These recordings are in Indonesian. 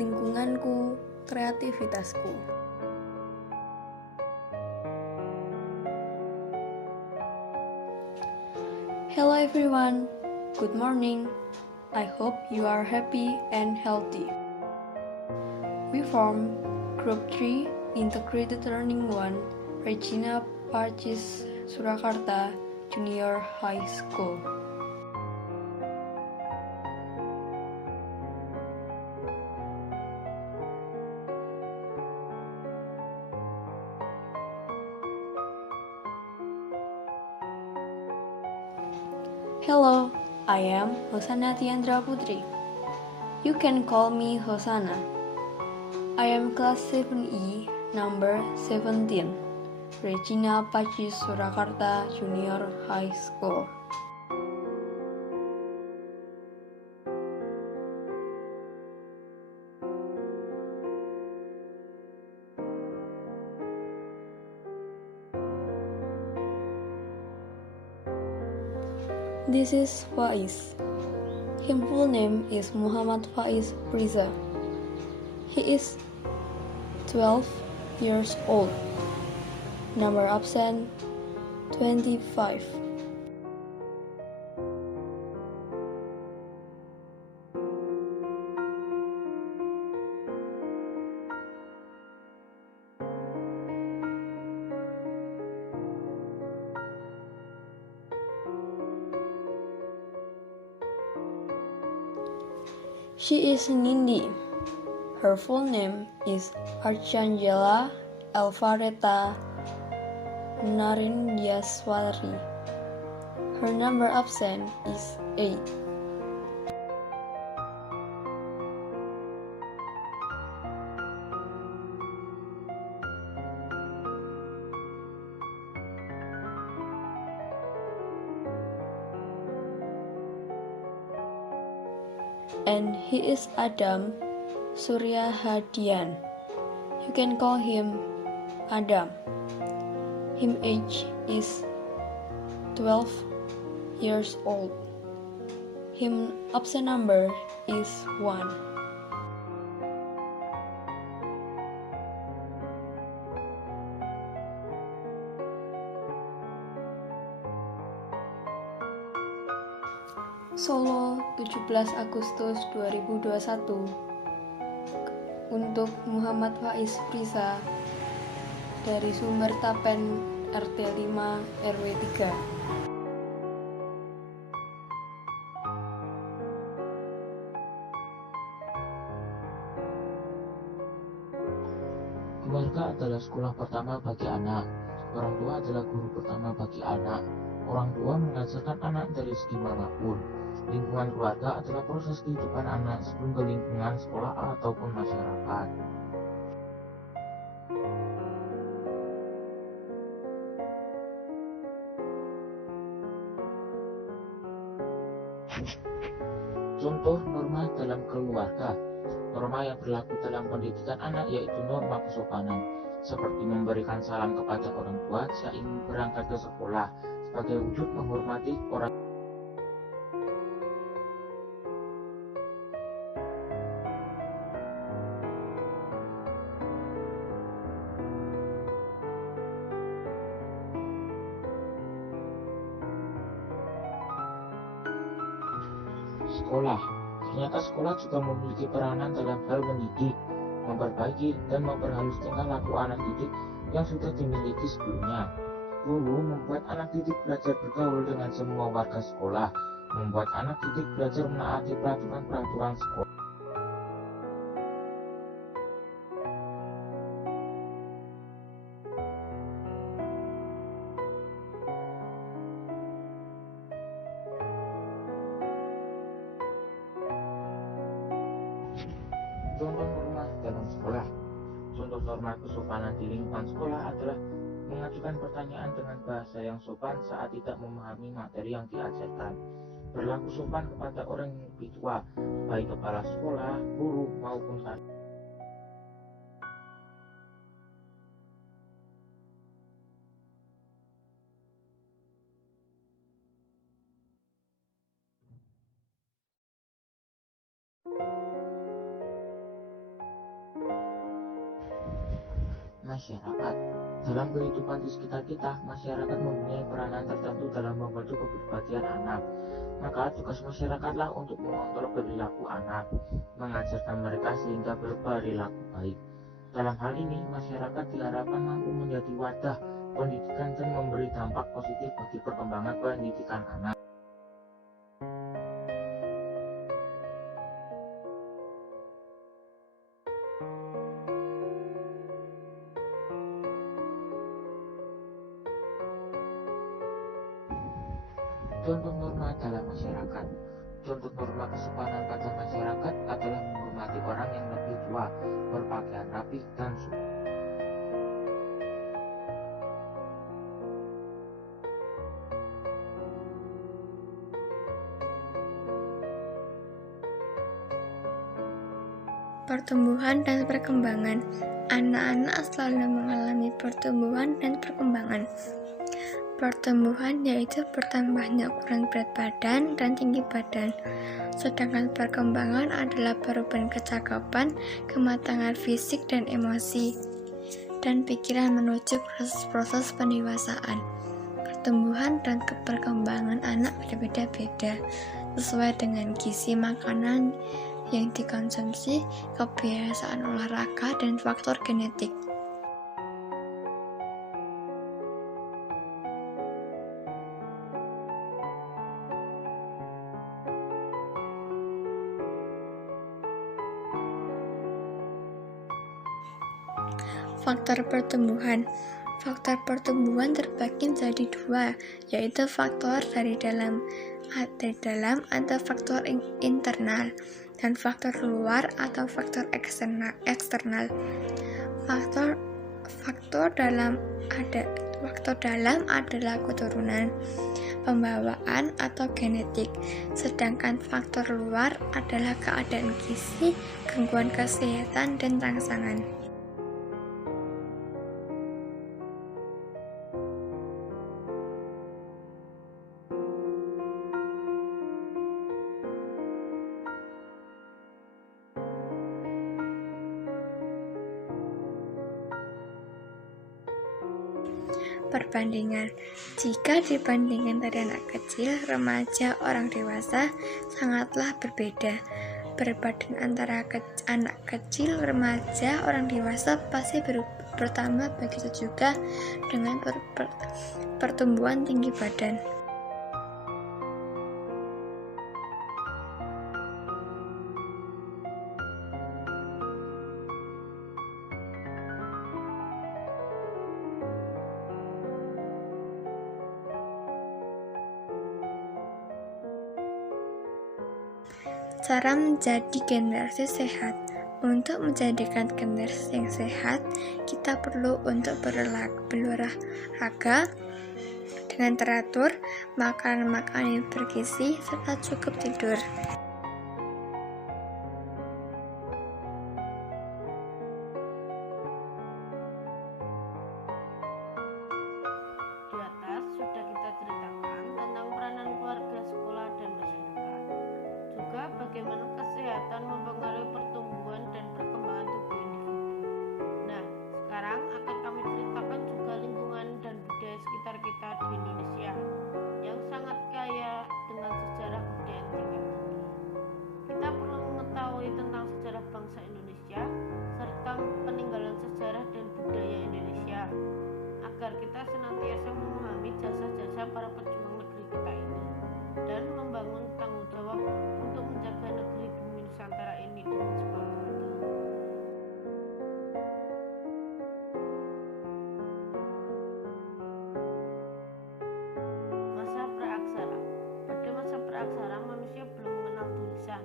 lingkunganku, kreativitasku. Hello everyone, good morning. I hope you are happy and healthy. We form Group 3 Integrated Learning 1, Regina Pacis Surakarta Junior High School. Hello, I am Hosana Tiandra Putri. You can call me Hosana. I am class 7E, number 17, Regina Pacis Surakarta Junior High School. This is Faiz. His full name is Muhammad Faiz Priza. He is 12 years old. Number absent 25. She is Nindi. Her full name is Archangela Alvareta Narindyaswari. Her number absent is 8. And he is Adam Surya Hadian. You can call him Adam. His age is 12 years old. His absent number is 1. Solo, 17 Agustus 2021. Untuk Muhammad Faiz Priza dari Sumber Tapen RT 5 RW 3. Keluarga adalah sekolah pertama bagi anak. Orang tua adalah guru pertama bagi anak. Orang tua mengajarkan anak dari segi manapun. Lingkungan keluarga adalah proses kehidupan anak sebelum ke lingkungan sekolah ataupun masyarakat. Contoh norma dalam keluarga. Norma yang berlaku dalam pendidikan anak yaitu norma kesopanan, seperti memberikan salam kepada orang tua jika ingin berangkat ke sekolah sebagai wujud menghormati orang. Sekolah. Ternyata sekolah juga memiliki peranan dalam hal mendidik, memperbaiki, dan memperhalus tingkah laku anak didik yang sudah dimiliki sebelumnya. Guru membuat anak didik belajar bergaul dengan semua warga sekolah, membuat anak didik belajar menaati peraturan-peraturan sekolah. Contoh norma dalam sekolah. Contoh norma kesopanan di lingkungan sekolah adalah mengajukan pertanyaan dengan bahasa yang sopan saat tidak memahami materi yang diajarkan. Berlaku sopan kepada orang yang lebih tua, baik kepala sekolah, guru, maupun karyawan. masyarakat. Dalam kehidupan di sekitar kita, masyarakat mempunyai peranan tertentu dalam membantu kepribadian anak. Maka tugas masyarakatlah untuk mengontrol perilaku anak, mengajarkan mereka sehingga berperilaku baik. Dalam hal ini, masyarakat diharapkan mampu menjadi wadah pendidikan dan memberi dampak positif bagi perkembangan pendidikan anak. Contoh norma dalam masyarakat. Contoh norma kesopanan pada masyarakat adalah menghormati orang yang lebih tua, berpakaian rapi, dan sopan. Pertumbuhan dan perkembangan. Anak-anak selalu mengalami pertumbuhan dan perkembangan. Pertumbuhan yaitu bertambahnya ukuran berat badan dan tinggi badan. Sedangkan perkembangan adalah perubahan kecakapan, kematangan fisik dan emosi, dan pikiran menuju proses-proses pendewasaan. Pertumbuhan dan perkembangan anak berbeda-beda sesuai dengan gizi makanan yang dikonsumsi, kebiasaan olahraga, dan faktor genetik. Faktor pertumbuhan. Faktor pertumbuhan terbagi menjadi dua, yaitu faktor dari dalam atau faktor internal, dan faktor luar atau faktor eksternal. Faktor dalam adalah keturunan, pembawaan atau genetik, sedangkan faktor luar adalah keadaan gizi, gangguan kesehatan, dan rangsangan. Perbandingan. Jika dibandingkan dari anak kecil, remaja, orang dewasa, sangatlah berbeda. Perbandingan antara anak kecil, remaja, orang dewasa pasti bertambah, begitu juga dengan pertumbuhan tinggi badan. Cara menjadi generasi sehat. Untuk menjadikan generasi yang sehat, kita perlu untuk berolahraga dengan teratur, makan makanan yang bergizi, serta cukup tidur. Di atas sudah kita ceritakan tentang peranan keluarga, sekolah, dan masyarakat. Juga bagaimana kesehatan mempengaruhi pertumbuhan dan perkembangan tubuh individu. Nah, sekarang akan kami ceritakan juga lingkungan dan budaya sekitar kita di Indonesia yang sangat kaya dengan sejarah budaya yang tinggi. Kita perlu mengetahui tentang sejarah bangsa Indonesia serta peninggalan sejarah dan budaya Indonesia agar kita senantiasa memahami jasa-jasa para pejuang negeri kita ini dan membangun tanggung jawab untuk menjaga negeri bumi Nusantara ini dengan semangat. Masa praaksara. Pada masa praaksara manusia belum mengenal tulisan.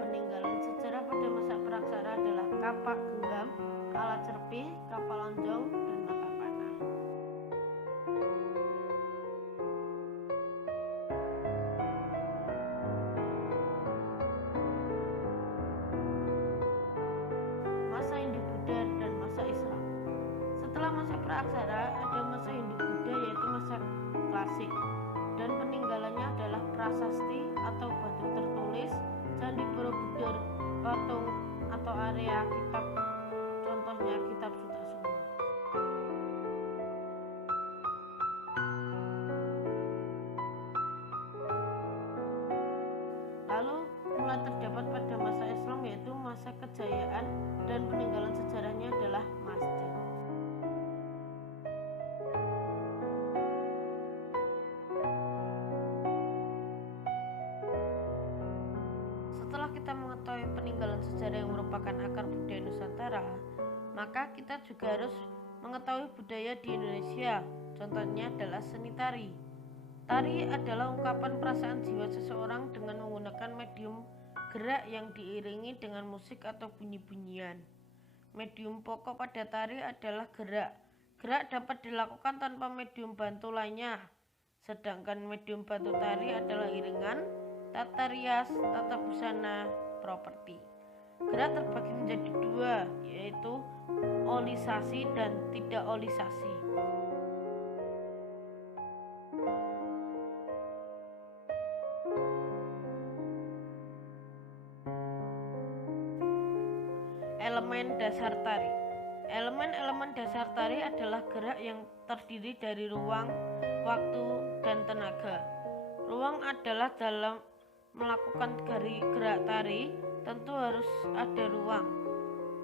Peninggalan sejarah pada masa praaksara adalah kapak genggam, alat cerpi, kapal lonjong, dan mata panah. Masa Hindu-Buddha dan masa Islam. Setelah masa praaksara ada masa Hindu-Buddha yaitu masa klasik, dan peninggalannya adalah prasasti atau batu tertulis, candi Borobudur, patung atau area kitab, contohnya kitab Sutasoma. mulai terdapat pada masa Islam, yaitu masa kejayaan dan peninggalan sejarahnya adalah masjid. Setelah kita mengetahui peninggalan sejarah yang merupakan akar budaya Nusantara, maka kita juga harus mengetahui budaya di Indonesia. Contohnya adalah seni tari. Tari adalah ungkapan perasaan jiwa seseorang dengan menggunakan medium gerak yang diiringi dengan musik atau bunyi-bunyian. Medium pokok pada tari adalah gerak. Gerak dapat dilakukan tanpa medium bantu lainnya. Sedangkan medium bantu tari adalah iringan, tata rias, tata busana, properti. Gerak terbagi menjadi dua, yaitu olisasi dan tidak olisasi. Elemen dasar tari. Elemen-elemen dasar tari adalah gerak yang terdiri dari ruang, waktu, dan tenaga. Ruang adalah dalam melakukan gerak tari, tentu harus ada ruang.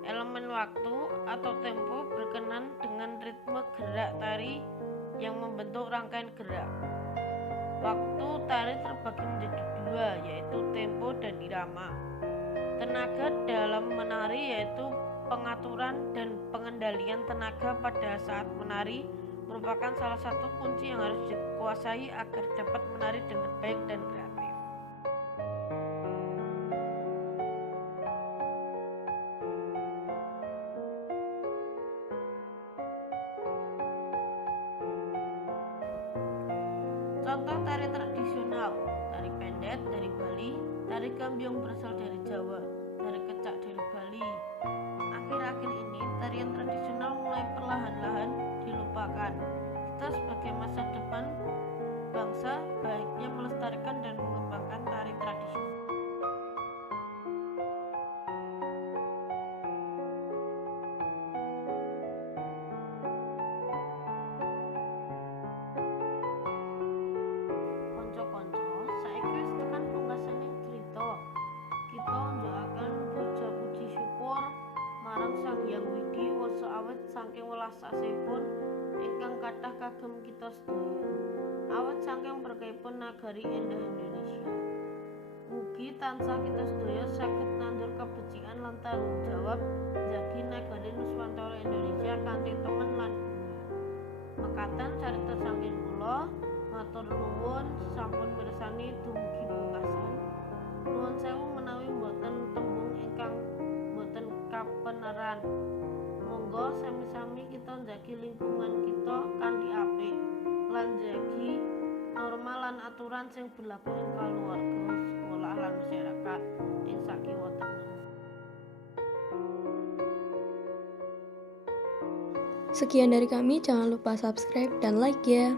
Elemen waktu atau tempo berkenan dengan ritme gerak tari yang membentuk rangkaian gerak. Waktu tari terbagi menjadi dua, yaitu tempo dan irama. Tenaga dalam menari yaitu pengaturan dan pengendalian tenaga pada saat menari merupakan salah satu kunci yang harus dikuasai agar dapat menari dengan baik dan kreatif. Contoh tari tradisional: tari pendet dari Bali, tari gambyong berasal dari Jawa, tari kecak dari Bali. Akhir-akhir ini tarian tradisional mulai perlahan-lahan dilupakan. Kita sebagai masa depan bangsa baiknya melestarikan dan mengembangkan tari tradisional. Konco-konco, saiki wis tekan pungkasaning crita. Kita njokaken puja-puji syukur marang Sang Hyang Widi Wasa awet saking welas asihipun ingkang kathah kagem kita sedaya. Awet saking berkahipun nagari endah Indonesia. Mugi tansah kita sedaya saged nandur kabecikan lan tanggung jawab njagi nagari Nuswantara Indonesia kanthi temen lan bunga. Mekaten carita saking kula. Matur nuwun sampun mirsani dumugi pungkasan. Nuwun sewu menawi mboten tembung ingkang mboten kapeneran. Monggo sami-sami kita njagi lingkungan kita kanthi apik lan njagi norma lan aturan sing berlaku ing kaluwarga, sekolah lan masyarakat ing sakiwa tengen. Sekian dari kami, jangan lupa subscribe dan like ya.